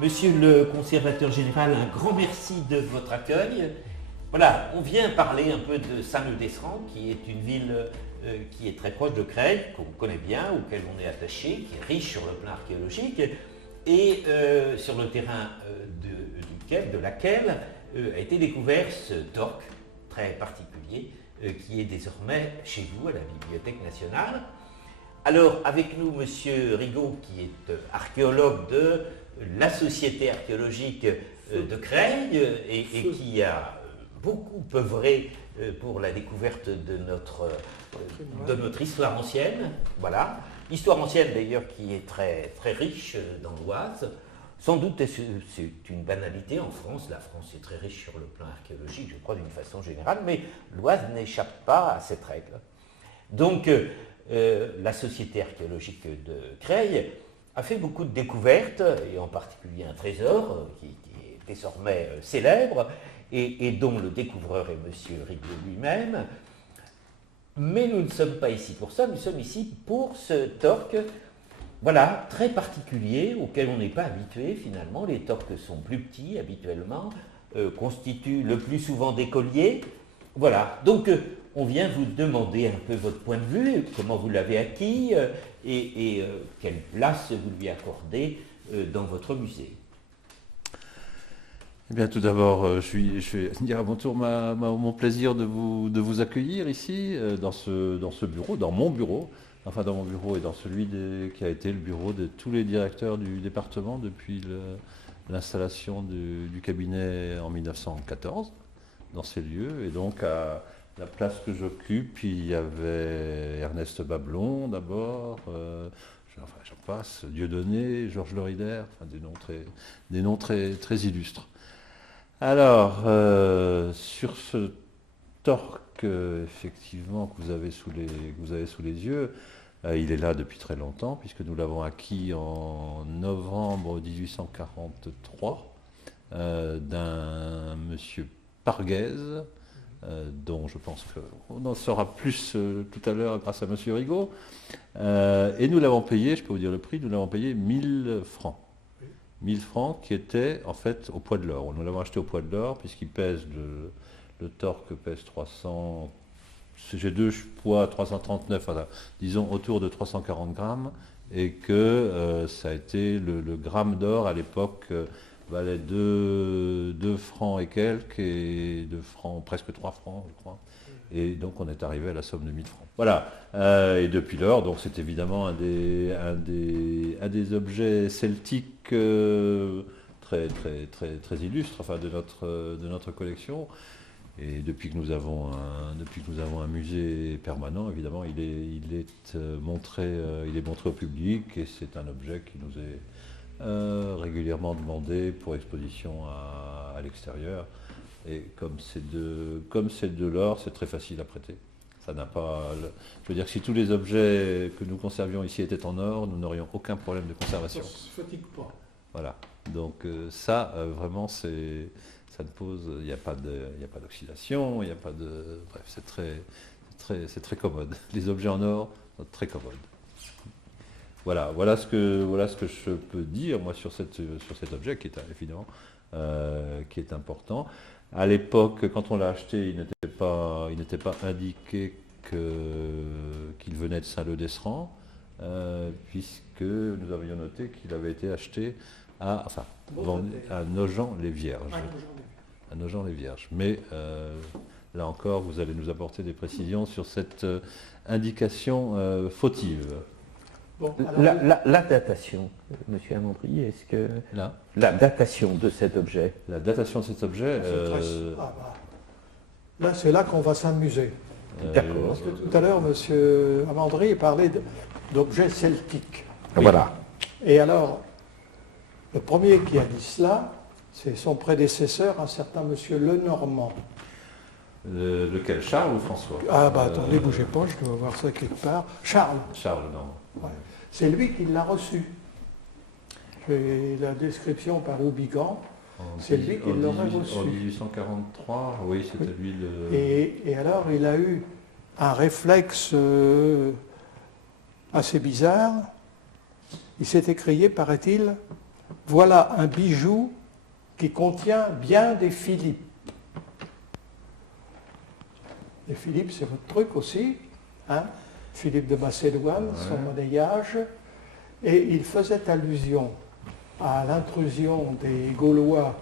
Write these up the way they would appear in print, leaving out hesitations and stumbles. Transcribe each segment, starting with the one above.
Monsieur le conservateur général, un grand merci de votre accueil. Voilà, on vient parler un peu de Saint-Leu-d'Esserand, qui est une ville qui est très proche de Creil, qu'on connaît bien, auquel on est attaché, qui est riche sur le plan archéologique, et sur le terrain de laquelle a été découvert ce torque très particulier, qui est désormais chez vous, à la Bibliothèque nationale. Alors, avec nous, Monsieur Rigaud, qui est archéologue de la Société archéologique de Creil et qui a beaucoup œuvré pour la découverte de notre histoire ancienne. Voilà. Histoire ancienne, d'ailleurs, qui est très, très riche dans l'Oise. Sans doute, c'est une banalité en France. La France est très riche sur le plan archéologique, je crois, d'une façon générale, mais l'Oise n'échappe pas à cette règle. Donc, la Société archéologique de Creil a fait beaucoup de découvertes, et en particulier un trésor qui est désormais célèbre, et dont le découvreur est M. Rigaud lui-même. Mais nous ne sommes pas ici pour ça, nous sommes ici pour ce torque, voilà, très particulier, auquel on n'est pas habitué finalement. Les torques sont plus petits habituellement, constituent le plus souvent des colliers. Voilà, donc on vient vous demander un peu votre point de vue, comment vous l'avez acquis et quelle place vous lui accordez dans votre musée. Eh bien, tout d'abord, je vais dire à mon tour mon plaisir de vous accueillir ici, dans ce bureau, dans mon bureau, enfin dans mon bureau et dans celui qui a été le bureau de tous les directeurs du département depuis l'installation du cabinet en 1914, dans ces lieux. Et donc, à la place que j'occupe, il y avait Ernest Bablon d'abord, j'en passe, Dieudonné, Georges Lorider, enfin des noms très illustres. Alors, sur ce torque, effectivement, que vous avez sous les yeux, il est là depuis très longtemps, puisque nous l'avons acquis en novembre 1843 d'un monsieur Parguez, dont je pense qu'on en saura plus tout à l'heure grâce à monsieur Rigaud. Et nous l'avons payé, je peux vous dire le prix, nous l'avons payé 1000 francs. 1000 francs qui étaient en fait au poids de l'or. Nous l'avons acheté au poids de l'or puisqu'il pèse, le torque pèse 300, j'ai deux poids 339, enfin, disons autour de 340 grammes, et que ça a été le gramme d'or à l'époque valait 2 francs et quelques, et 2 francs, presque 3 francs je crois. Et donc on est arrivé à la somme de 1000 francs. Voilà. Et depuis lors, donc c'est évidemment un des objets celtiques très illustres, enfin, de notre collection. Et depuis que nous avons un musée permanent, évidemment, il est montré au public, et c'est un objet qui nous est régulièrement demandé pour exposition à l'extérieur. Et comme c'est de l'or, c'est très facile à prêter. Ça n'a pas. Je veux dire que si tous les objets que nous conservions ici étaient en or, nous n'aurions aucun problème de conservation. Ça ne se fatigue pas. Voilà. Donc ça, vraiment, ça ne pose. Il n'y a pas d'oxydation, il n'y a pas de. Bref, c'est très commode. Les objets en or sont très commodes. Voilà ce que je peux dire moi sur cet objet qui est évidemment qui est important. À l'époque, quand on l'a acheté, il n'était pas indiqué qu'il venait de Saint-Leu-d'Esserand, puisque nous avions noté qu'il avait été acheté à Nogent-les-Vierges. À Nogent-les-Vierges. Mais là encore, vous allez nous apporter des précisions sur cette indication fautive. Bon, la datation, M. Amandry, est-ce que... La datation de cet objet. La datation de cet objet... Là, c'est là qu'on va s'amuser. D'accord. Parce que tout à l'heure, M. Amandry parlait d'objets celtiques. Voilà. Et alors, le premier qui a dit cela, c'est son prédécesseur, un certain M. Lenormand. Lequel, Charles ou François? Ah bah attendez, bougez pas, je dois voir ça quelque part. Charles. Charles, non. Ouais. C'est lui qui l'a reçu. J'ai la description par Aubigan. C'est lui qui l'aurait reçu. En 1843, oui, c'était lui le... Et alors, il a eu un réflexe assez bizarre. Il s'est écrié, paraît-il, voilà un bijou qui contient bien des Philippes. Les Philippes, c'est votre truc aussi, hein? Philippe de Macédoine, son monnayage, et il faisait allusion à l'intrusion des Gaulois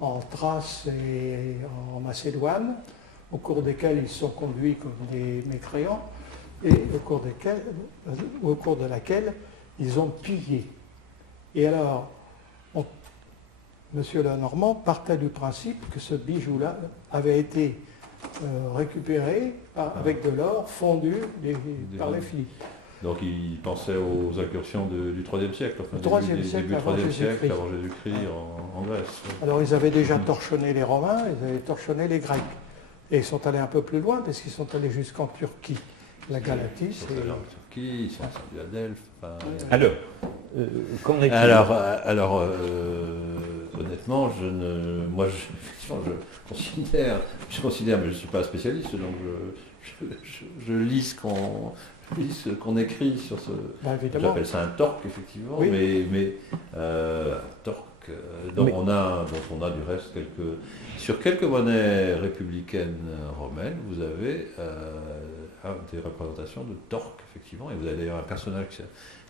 en Thrace et en Macédoine, au cours desquels ils sont conduits comme des mécréants, et au cours de laquelle ils ont pillé. Et alors, Monsieur Lenormand partait du principe que ce bijou-là avait été récupéré avec de l'or fondu par les Philippes. Donc il pensait aux incursions du IIIe siècle, enfin, IIIe siècle début avant IIIe siècle, Jésus-Christ. avant Jésus-Christ en Grèce. Alors ils avaient déjà torchonné les Romains, ils avaient torchonné les Grecs. Et ils sont allés un peu plus loin, parce qu'ils sont allés jusqu'en Turquie. La Galatie, Ils sont allés en Turquie, ils sont allés à Delphes. Alors, qu'en est-il? Alors, honnêtement, effectivement, je considère, mais je ne suis pas un spécialiste, donc je lis ce qu'on écrit sur ce. J'appelle ça un torque, effectivement, oui. mais un torque dont on a du reste sur quelques monnaies républicaines romaines, vous avez des représentations de torque, effectivement, et vous avez d'ailleurs un personnage qui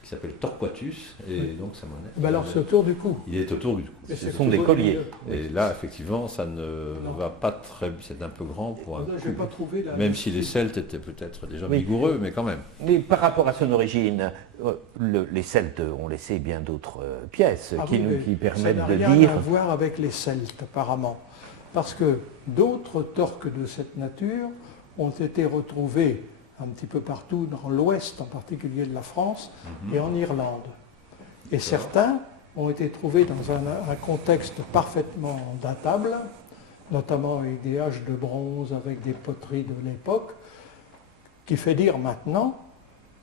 s'appelle Torquatus, et donc sa monnaie. Alors c'est autour du cou. Il est autour du cou. Ce sont des colliers. Et là, effectivement, ça ne va pas très. C'est un peu grand pour un. J'ai pas trouvé même si les Celtes étaient peut-être déjà vigoureux, mais quand même. Mais par rapport à son origine, les Celtes ont laissé bien d'autres pièces qui permettent de dire. Ça n'a rien à voir avec les Celtes, apparemment. Parce que d'autres torques de cette nature ont été retrouvés un petit peu partout dans l'ouest, en particulier de la France, et en Irlande. Et certains ont été trouvés dans un contexte parfaitement datable, notamment avec des haches de bronze, avec des poteries de l'époque, qui fait dire maintenant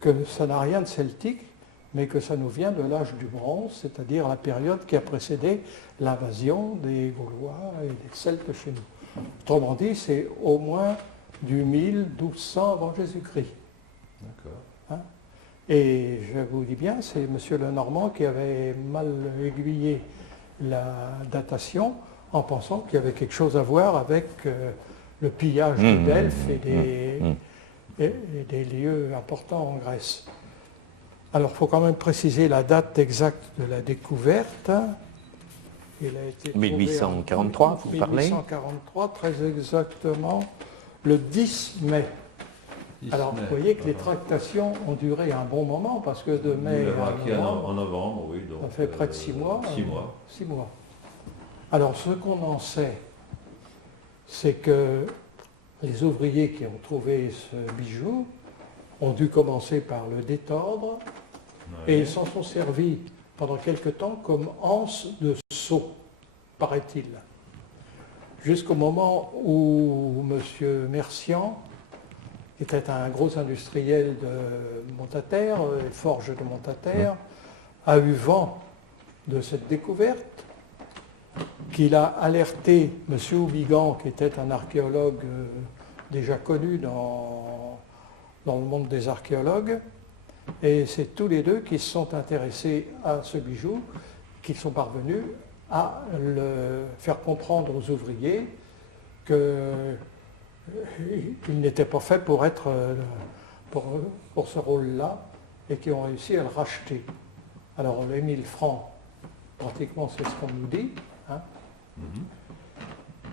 que ça n'a rien de celtique, mais que ça nous vient de l'âge du bronze, c'est-à-dire la période qui a précédé l'invasion des Gaulois et des Celtes chez nous. Autrement dit, c'est au moins du 1200 avant Jésus-Christ. D'accord. Hein? Et je vous dis bien, c'est M. Lenormand qui avait mal aiguillé la datation en pensant qu'il y avait quelque chose à voir avec le pillage de Delphes et des lieux importants en Grèce. Alors, il faut quand même préciser la date exacte de la découverte. Il a été 1843, vous parlez? 1843, très exactement, le 10 mai. Alors, vous voyez que les tractations ont duré un bon moment, parce que de mai en novembre, oui. Donc, ça fait près de 6 mois. 6 mois. 6 mois. Alors, ce qu'on en sait, c'est que les ouvriers qui ont trouvé ce bijou ont dû commencer par le détordre, et ils s'en sont servis pendant quelque temps comme anse de seau, paraît-il. Jusqu'au moment où M. Mercian, qui était un gros industriel de Montaterre, forge de Montaterre, a eu vent de cette découverte, qu'il a alerté M. Oubigan, qui était un archéologue déjà connu dans le monde des archéologues, et c'est tous les deux qui se sont intéressés à ce bijou, qui sont parvenus à le faire comprendre aux ouvriers qu'il n'était pas fait pour être pour ce rôle-là, et qui ont réussi à le racheter. Alors les 1000 francs, pratiquement c'est ce qu'on nous dit. Hein.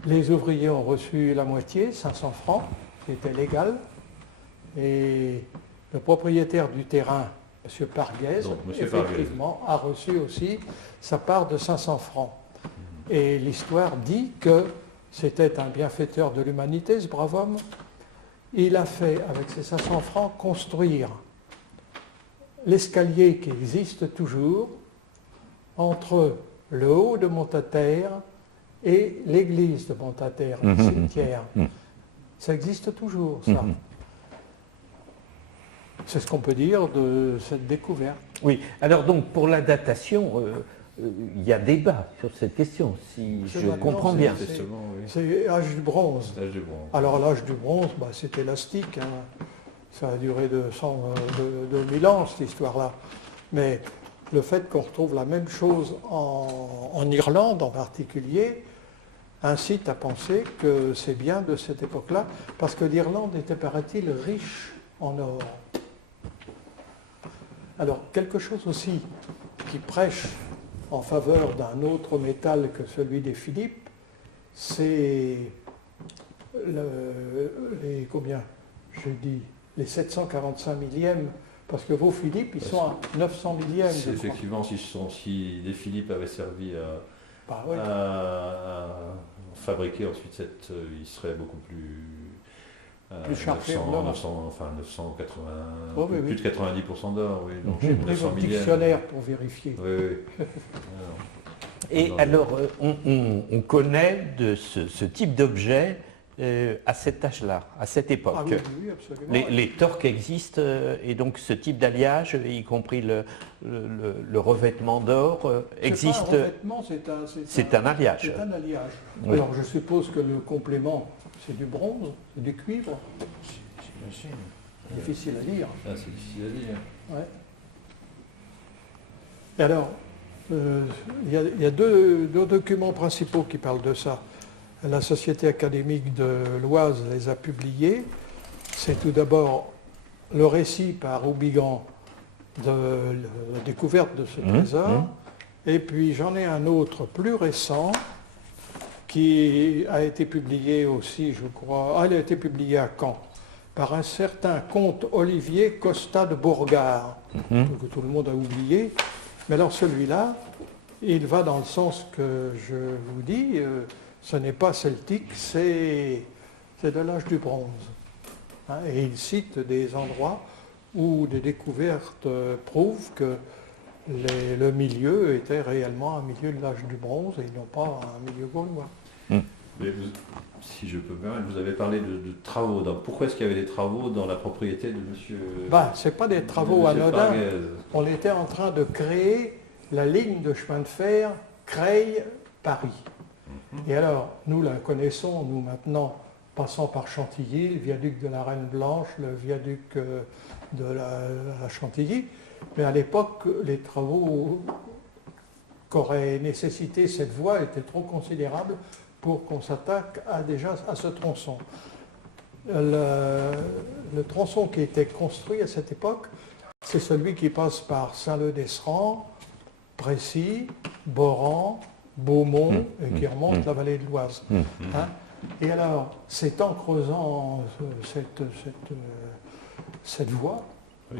Les ouvriers ont reçu la moitié, 500 francs, qui était légal, et le propriétaire du terrain, M. Parguez, effectivement, a reçu aussi sa part de 500 francs. Et l'histoire dit que c'était un bienfaiteur de l'humanité, ce brave homme. Il a fait, avec ses 500 francs, construire l'escalier qui existe toujours entre le haut de Montaterre et l'église de Montaterre, le cimetière. Ça existe toujours, ça. C'est ce qu'on peut dire de cette découverte. Oui, alors donc pour la datation, il y a débat sur cette question, si je comprends bien. C'est âge du bronze. L'âge du bronze. Alors l'âge du bronze, c'est élastique. Hein. Ça a duré 2000 ans, cette histoire-là. Mais le fait qu'on retrouve la même chose en Irlande en particulier incite à penser que c'est bien de cette époque-là, parce que l'Irlande était, paraît-il, riche en or. Alors, quelque chose aussi qui prêche en faveur d'un autre métal que celui des Philippes, c'est les 745 millièmes, parce que vos Philippes, ils sont à 900 millièmes. Effectivement, si les Philippes avaient servi à fabriquer ensuite il serait beaucoup plus chargé 980, plus de 90% d'or, oui. Donc j'ai pris votre dictionnaire pour vérifier. Oui. Et alors, on connaît de ce type d'objet à cet âge-là, à cette époque. Ah oui, absolument. Les torques existent et donc ce type d'alliage, y compris le revêtement d'or, existe. C'est pas un revêtement, c'est un alliage. C'est un alliage. Oui. Alors je suppose que le complément, c'est du bronze, c'est du cuivre. C'est difficile à dire. Ah, c'est difficile à dire. Ouais. Et alors, il y a deux documents principaux qui parlent de ça. La Société académique de l'Oise les a publiés. C'est tout d'abord le récit par Houbigand de la découverte de ce trésor. Et puis j'en ai un autre plus récent qui a été publié aussi, je crois. Ah, il a été publié à Caen par un certain comte Olivier Costa de Bourgard, que tout le monde a oublié. Mais alors celui-là, il va dans le sens que je vous dis. Ce n'est pas celtique, c'est de l'âge du bronze. Hein, et il cite des endroits où des découvertes prouvent que le milieu était réellement un milieu de l'âge du bronze et non pas un milieu gaulois. Mais si je peux me permettre, vous avez parlé de travaux. Donc pourquoi est-ce qu'il y avait des travaux dans la propriété de monsieur... Ce n'est pas des travaux anodins. On était en train de créer la ligne de chemin de fer Creil-Paris. Et alors, nous la connaissons, nous maintenant, passant par Chantilly, le viaduc de la Reine Blanche, le viaduc de la Chantilly. Mais à l'époque, les travaux qu'aurait nécessité cette voie étaient trop considérables pour qu'on s'attaque à ce tronçon. Le tronçon qui était construit à cette époque, c'est celui qui passe par Saint-Leu-d'Esserand, Précy, Boran, Beaumont et qui remonte la vallée de l'Oise. Hein. Et alors, c'est en creusant cette voie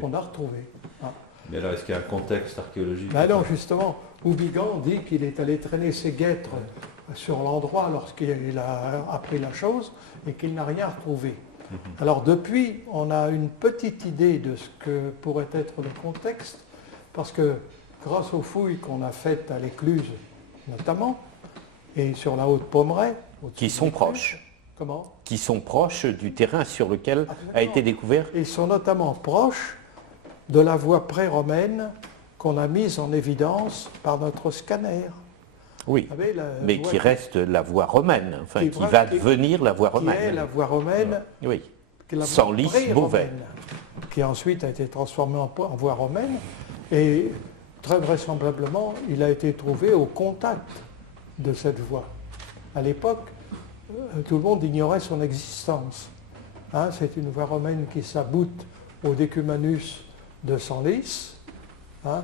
qu'on a retrouvé. Hein. Mais alors, est-ce qu'il y a un contexte archéologique? Non, justement, Houbigand dit qu'il est allé traîner ses guêtres sur l'endroit lorsqu'il a appris la chose et qu'il n'a rien retrouvé. Alors depuis, on a une petite idée de ce que pourrait être le contexte, parce que grâce aux fouilles qu'on a faites à l'Écluse, notamment, et sur la Haute-Pommeraye. Qui sont proches. Comment? Qui sont proches du terrain sur lequel a été découvert. Ils sont notamment proches de la voie pré-romaine qu'on a mise en évidence par notre scanner. Oui, mais qui reste la voie romaine, enfin qui va devenir la voie romaine. Qui est la voie romaine, oui. Qui Senlis-Beauvais. Qui ensuite a été transformée en voie romaine. Et très vraisemblablement, il a été trouvé au contact de cette voie. À l'époque, tout le monde ignorait son existence. Hein, c'est une voie romaine qui s'aboute au Decumanus de Senlis, hein,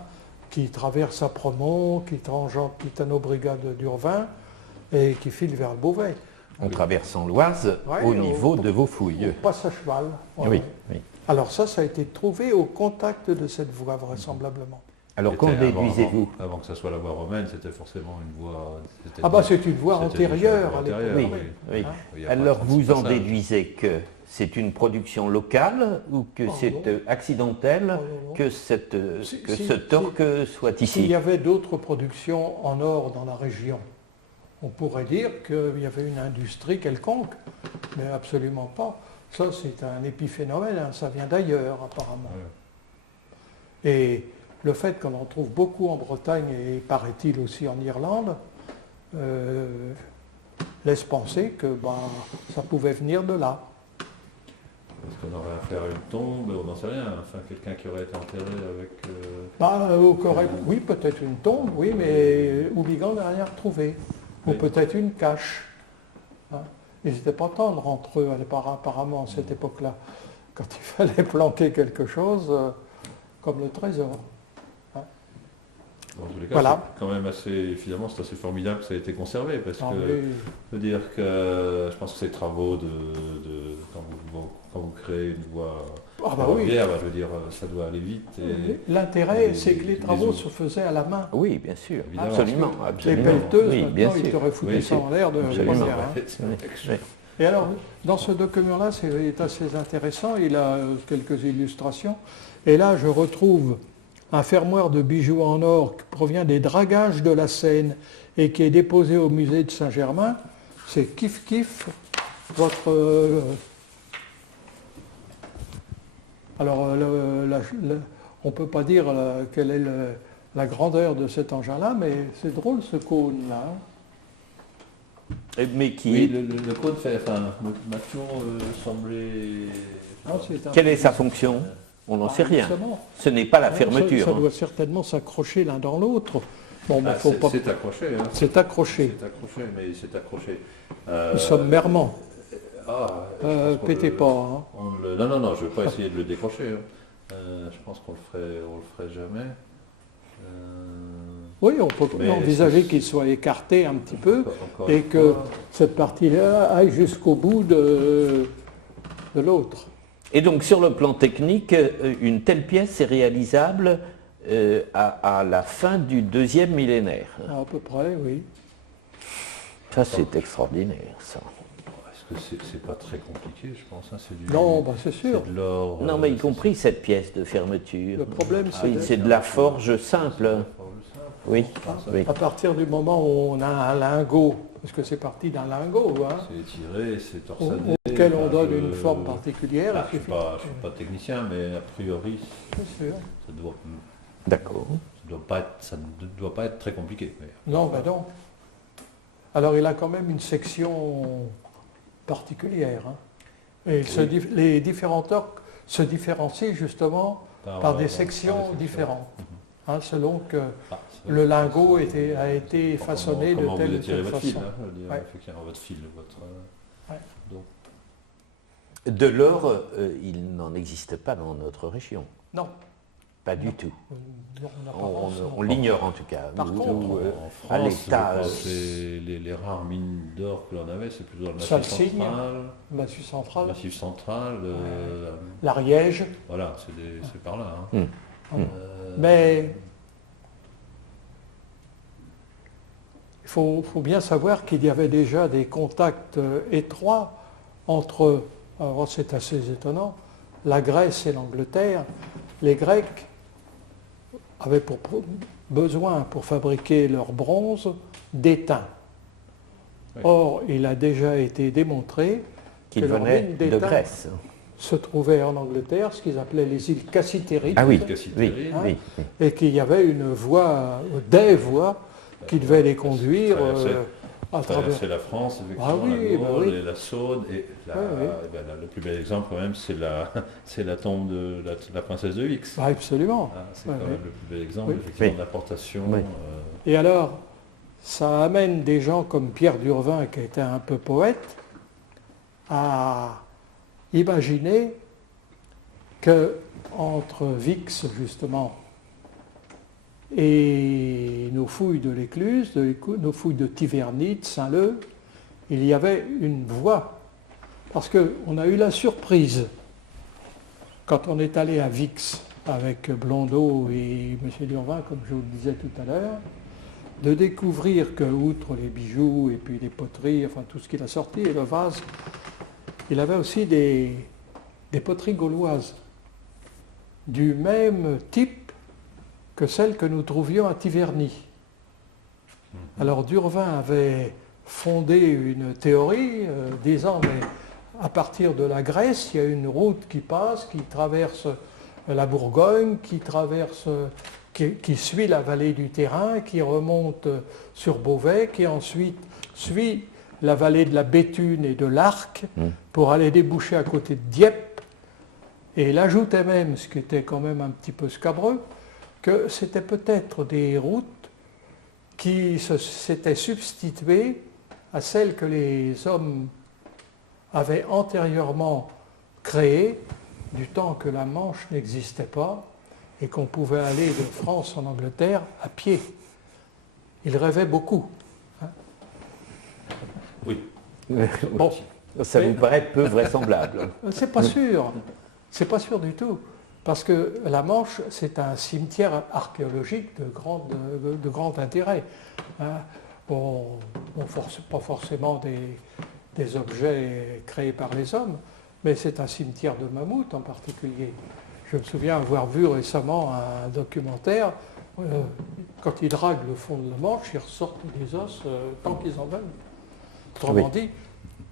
qui traverse Apremont, qui tangente Titano-Brigade d'Urvin et qui file vers le Beauvais. En traversant l'Oise, au niveau de vos fouilles. On passe à cheval. Oui. Alors ça a été trouvé au contact de cette voie, vraisemblablement. Alors qu'en déduisez-vous? Avant que ça soit la voie romaine, c'était forcément une voie... c'est une voie antérieure à l'époque. Oui. Alors vous en déduisez que c'est une production locale ou que c'est accidentel que ce torque soit ici? S'il y avait d'autres productions en or dans la région, on pourrait dire qu'il y avait une industrie quelconque, mais absolument pas. Ça, c'est un épiphénomène, hein, ça vient d'ailleurs apparemment. Ouais. Et le fait qu'on en trouve beaucoup en Bretagne et paraît-il aussi en Irlande, laisse penser que ça pouvait venir de là. Est-ce qu'on aurait à faire une tombe? On n'en sait rien. Enfin, quelqu'un qui aurait été enterré avec Au Corée, oui, peut-être une tombe, oui, mais Hourigan n'a rien retrouvé. Ou Oui. peut-être une cache. Hein. Ils n'étaient pas tendres entre eux, apparemment, à cette époque-là. Quand il fallait planquer quelque chose, comme le trésor. En tous les cas, Voilà. c'est quand même assez, finalement, c'est assez formidable que ça ait été conservé, parce Ah, que oui. je veux dire que je pense que ces travaux quand vous créez une voie Ah bah oui. ferroviaire, je veux dire, ça doit aller vite. Et, L'intérêt, les- c'est que les les travaux eaux. se faisaient à la main. Oui, bien sûr. Évidemment. Absolument. Les absolument. pelleteuses, Oui, bien maintenant, ils sûr. t'auraient foutu Oui, ça en l'air de absolument. première. Hein. c'est vrai que Oui. Et alors, dans ce document-là, c'est assez intéressant. Il a quelques illustrations. Et là, je retrouve un fermoir de bijoux en or qui provient des dragages de la Seine et qui est déposé au musée de Saint-Germain. C'est kiff votre... Alors, on ne peut pas dire quelle est la grandeur de cet engin-là, mais c'est drôle ce cône-là. Mais qui Oui, est... le code m'a toujours semblé. Non, c'est un- Quelle est sa fonction? On n'en sait rien. Justement. Ce n'est pas la Ça fermeture. hein. doit certainement s'accrocher l'un dans l'autre. Bon, mais faut pas... C'est accroché. Hein. C'est accroché. C'est accroché, mais c'est accroché. Sommairement. Pétez le- pas. Hein. Non, je ne veux pas essayer de le décrocher. Hein. Je pense qu'on le ferait jamais. Oui, on peut Mais envisager c'est- qu'il soit écarté un petit peu Encore et une que fois, cette partie-là aille jusqu'au bout de l'autre. Et donc, sur le plan technique, une telle pièce est réalisable à la fin du 2e millénaire. À peu près, oui. Ça, c'est extraordinaire, ça. est-ce que c'est pas très compliqué, je pense. Hein, c'est du, Non, bah, c'est sûr. c'est de l'or. Non, mais y c'est- compris cette pièce de fermeture. Le problème, Oui, c'est de la forge simple. Oui, oui. À partir du moment où on a un lingot, parce que c'est parti d'un lingot, hein, C'est étiré, c'est torsadé. auquel on Enfin, donne je- une forme particulière. Ah, il je suffit- ne suis pas technicien, mais a priori, C'est sûr. D'accord. ça ne doit pas être très compliqué. Mais- Non, ben non. Alors il a quand même une section particulière. Hein. Et les différents torques se différencient justement par des sections différentes, hein, selon que le lingot a été façonné comment de telle vous ou étirez telle votre fil, façon. hein, je veux dire, Ouais. effectivement, votre fil, votre. Ouais. Donc, De l'or, il n'en existe pas dans notre région. Non, Pas du tout. non, on n'a pas pensé. On l'ignore en tout cas. Par contre, à en France, l'état, je pense que les rares mines d'or que l'on avait, c'est plutôt dans le Ça, Massif le signe. central. Massif central, Massif central, l'Ariège, voilà, c'est par là. Hein. mais il faut bien savoir qu'il y avait déjà des contacts étroits entre, alors c'est assez étonnant, la Grèce et l'Angleterre. Les Grecs avaient besoin pour fabriquer leur bronze d'étain. Oui. Or, il a déjà été démontré qu'il que leur venait mine de d'étain Grèce. se trouvait en Angleterre, ce qu'ils appelaient les îles Cassitérides. Ah oui, Cassitéride. oui, Hein, oui. et qu'il y avait une voie, des voies qui devaient les conduire à travers. Traverser la France, effectivement, Ah oui, la bah Gaule oui. et la Saône. Et Oui. le plus bel exemple, quand même, c'est la tombe de la princesse de Vix. Ah, absolument. Ah, c'est Ouais, quand oui. même le plus bel exemple, Oui. effectivement, Oui. d'importation. Oui. Et alors, ça amène des gens comme Pierre Durvin, qui était un peu poète, à imaginer que entre Vix, justement, et nos fouilles de l'Écluse, nos fouilles de Tiverny, de Saint-Leu, il y avait une voie. Parce qu'on a eu la surprise, quand on est allé à Vix avec Blondeau et M. Durvin, comme je vous le disais tout à l'heure, de découvrir que, outre les bijoux et puis les poteries, enfin tout ce qu'il a sorti, et le vase, il avait aussi des poteries gauloises, du même type que celles que nous trouvions à Tiverny. Alors Durvin avait fondé une théorie disant, mais à partir de la Grèce, il y a une route qui passe, qui traverse la Bourgogne, qui suit la vallée du Terrain, qui remonte sur Beauvais, qui ensuite suit la vallée de la Béthune et de l'Arc pour aller déboucher à côté de Dieppe. Et il ajoutait même, ce qui était quand même un petit peu scabreux, que c'était peut-être des routes qui s'étaient substituées à celles que les hommes avaient antérieurement créées du temps que la Manche n'existait pas et qu'on pouvait aller de France en Angleterre à pied. Ils rêvaient beaucoup. Hein. Oui. Bon. Ça vous paraît peu vraisemblable. C'est pas sûr. C'est pas sûr du tout. Parce que la Manche, c'est un cimetière archéologique de grand intérêt. Hein. Bon, pas forcément des objets créés par les hommes, mais c'est un cimetière de mammouths en particulier. Je me souviens avoir vu récemment un documentaire, quand ils draguent le fond de la Manche, ils ressortent des os tant qu'ils en veulent. Autrement dit,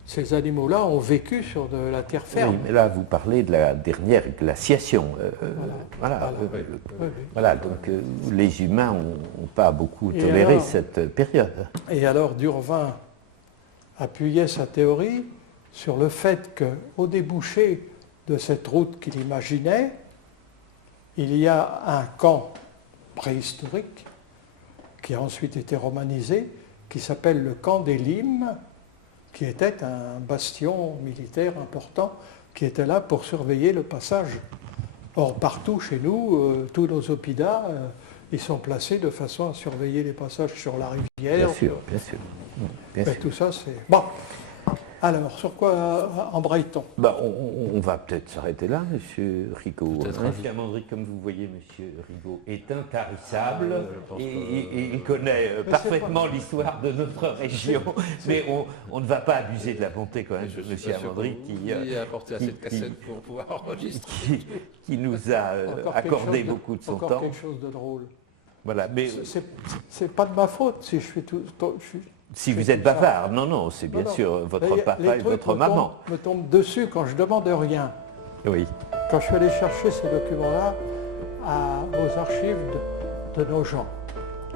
ces animaux-là ont vécu sur de la terre ferme. Oui, mais là, vous parlez de la dernière glaciation. Voilà, donc les humains n'ont pas beaucoup toléré cette période. Et alors, Durvin appuyait sa théorie sur le fait qu'au débouché de cette route qu'il imaginait, il y a un camp préhistorique qui a ensuite été romanisé, qui s'appelle le camp des Limes, qui était un bastion militaire important, qui était là pour surveiller le passage. Or, partout chez nous, tous nos oppidats, ils sont placés de façon à surveiller les passages sur la rivière. Bien sûr, bien sûr. Bien sûr. Tout ça, c'est... Bon, alors, sur quoi embraye-t-on? On va peut-être s'arrêter là, monsieur Rigaud. Monsieur Amandry, comme vous voyez, monsieur Rigaud est intarissable et il connaît parfaitement l'histoire de notre région, mais on ne va pas abuser de la bonté quand même de monsieur Amandry qui a apporté assez de cassettes pour pouvoir enregistrer. qui nous a accordé beaucoup de son temps. Encore quelque chose de drôle. Voilà, mais c'est pas de ma faute si je fais tout... Si vous êtes bavard, non, c'est bien sûr votre papa et votre maman. Me tombent dessus quand je demande rien. Oui. Quand je suis allé chercher ces documents-là aux archives de nos gens.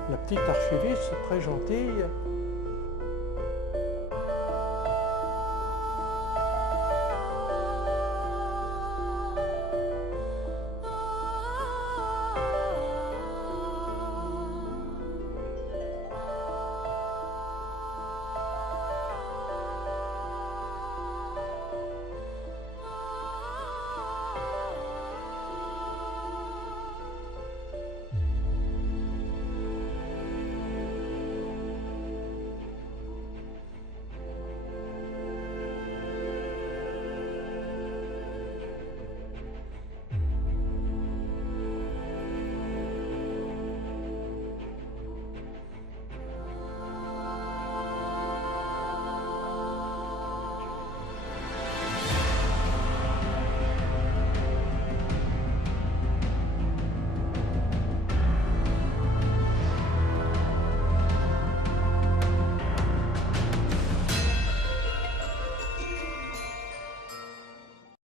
La petite archiviste, très gentille,